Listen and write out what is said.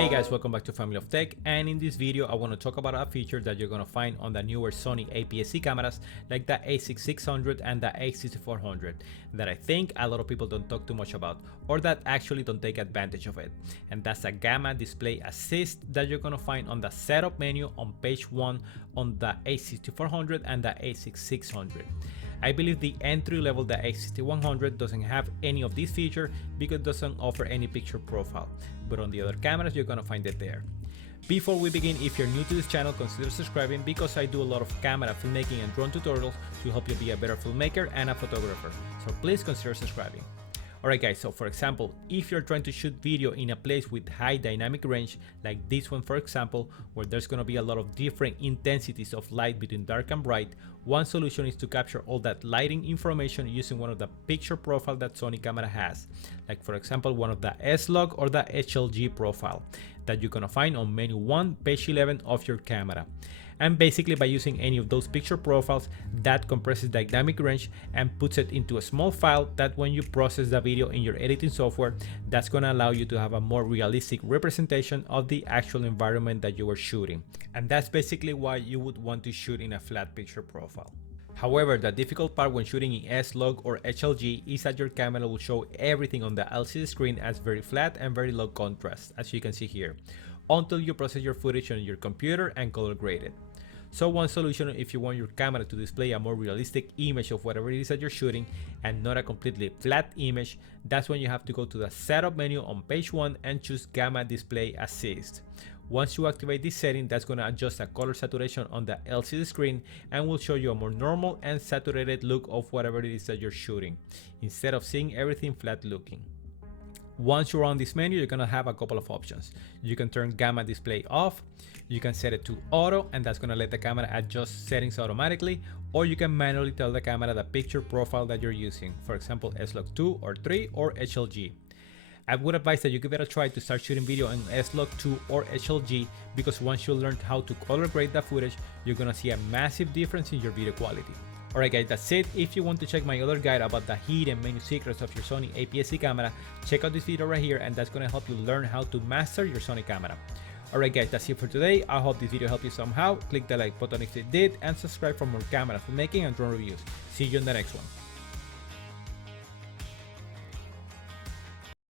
Hey guys, welcome back to Family of Tech, and in this video I want to talk about a feature that you're going to find on the newer Sony APS-C cameras like the A6600 and the A6400 that I think a lot of people don't talk too much about, or that actually don't take advantage of it, and that's a gamma display assist that you're going to find on the setup menu on page 1 on the A6400 and the A6600. I believe the entry level, the A6100, doesn't have any of these features because it doesn't offer any picture profile, but on the other cameras you're gonna find it there. Before we begin, if you're new to this channel, consider subscribing because I do a lot of camera filmmaking and drone tutorials to help you be a better filmmaker and a photographer, so please consider subscribing. Alright guys, so for example, if you're trying to shoot video in a place with high dynamic range, like this one for example, where there's going to be a lot of different intensities of light between dark and bright, one solution is to capture all that lighting information using one of the picture profile that Sony camera has, like for example one of the SLOG or the HLG profile that you're going to find on menu 1, page 11 of your camera. And basically by using any of those picture profiles, that compresses the dynamic range and puts it into a small file that when you process the video in your editing software, that's going to allow you to have a more realistic representation of the actual environment that you were shooting. And that's basically why you would want to shoot in a flat picture profile. However, the difficult part when shooting in SLOG or HLG is that your camera will show everything on the LCD screen as very flat and very low contrast, as you can see here, until you process your footage on your computer and color grade it. So one solution, if you want your camera to display a more realistic image of whatever it is that you're shooting and not a completely flat image, that's when you have to go to the setup menu on page 1 and choose Gamma Display Assist. Once you activate this setting, that's going to adjust the color saturation on the LCD screen and will show you a more normal and saturated look of whatever it is that you're shooting, instead of seeing everything flat looking. Once you're on this menu, you're going to have a couple of options. You can turn Gamma Display off, you can set it to auto, and that's going to let the camera adjust settings automatically, or you can manually tell the camera the picture profile that you're using, for example SLOG 2 or 3 or HLG. I would advise that you give it a try to start shooting video in SLOG 2 or HLG, because once you learn how to color grade the footage, you're going to see a massive difference in your video quality. Alright guys, that's it. If you want to check my other guide about the hidden menu secrets of your Sony APS-C camera, check out this video right here, and that's going to help you learn how to master your Sony camera. Alright guys, that's it for today. I hope this video helped you somehow. Click the like button if it did, and subscribe for more camera filmmaking and drone reviews. See you in the next one.